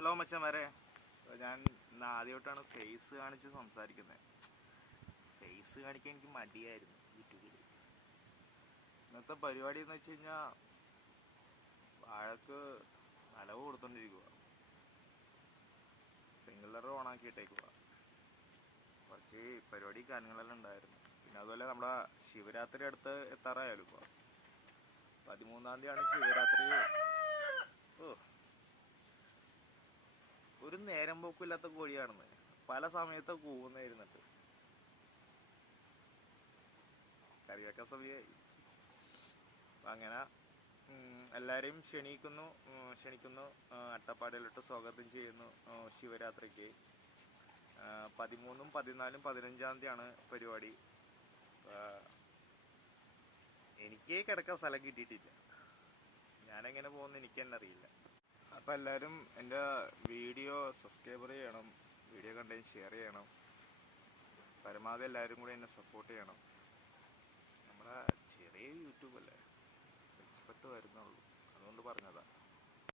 Hello മച്ചാന്മാരെ, ഞാൻ ഇന്ന് ആദ്യമായിട്ടാണ് ഫേസ് കാണിച്ച് സംസാരിക്കുന്നത്. ഫേസ് കാണിക്കാൻ എനിക്ക് മടിയായിരുന്നു യൂട്യൂബിൽ. ഇന്നത്തെ പരിപാടി എന്ന് വെച്ച് കഴിഞ്ഞാൽ വാഴക്ക് നനവ് കൊടുത്തോണ്ടിരിക്കുക, സ്പ്രിംഗ്ലർ ഓണാക്കിയിട്ടേക്കുക. കുറച്ച് പരിപാടി കാര്യങ്ങളെല്ലാം ഉണ്ടായിരുന്നു. പിന്നെ അതുപോലെ നമ്മുടെ ശിവരാത്രി അടുത്ത് എത്താറായാലും ഇപ്പോൾ 13-ാം തീയതിയാണ് ശിവരാത്രി. ഒരു നേരം പോക്കില്ലാത്ത കോഴിയാണെന്ന് പല സമയത്ത് കൂവുന്നായിരുന്നിട്ട് കറിവെക്കാൻ സമയമായി. അങ്ങനെ എല്ലാവരെയും ക്ഷണിക്കുന്നു, അട്ടപ്പാടിയിലോട്ട് സ്വാഗതം ചെയ്യുന്നു. ശിവരാത്രിക്ക് 13-ഉം 14-ഉം 15-ാം തീയതിയാണ് പരിപാടി. എനിക്ക് കിടക്കാൻ സ്ഥലം കിട്ടിയിട്ടില്ല. ഞാനെങ്ങനെ പോകുന്നു എനിക്ക് തന്നെ അറിയില്ല. അപ്പോൾ എല്ലാവരും എൻ്റെ വീഡിയോ സബ്സ്ക്രൈബ് ചെയ്യണം, വീഡിയോ കണ്ടതിന് ഷെയർ ചെയ്യണം. പരമാവധി എല്ലാവരും കൂടി എന്നെ സപ്പോർട്ട് ചെയ്യണം. നമ്മുടെ ചെറിയ യൂട്യൂബല്ലേ, മെച്ചപ്പെട്ട് വരുന്നുള്ളൂ, അതുകൊണ്ട് പറഞ്ഞതാണ്.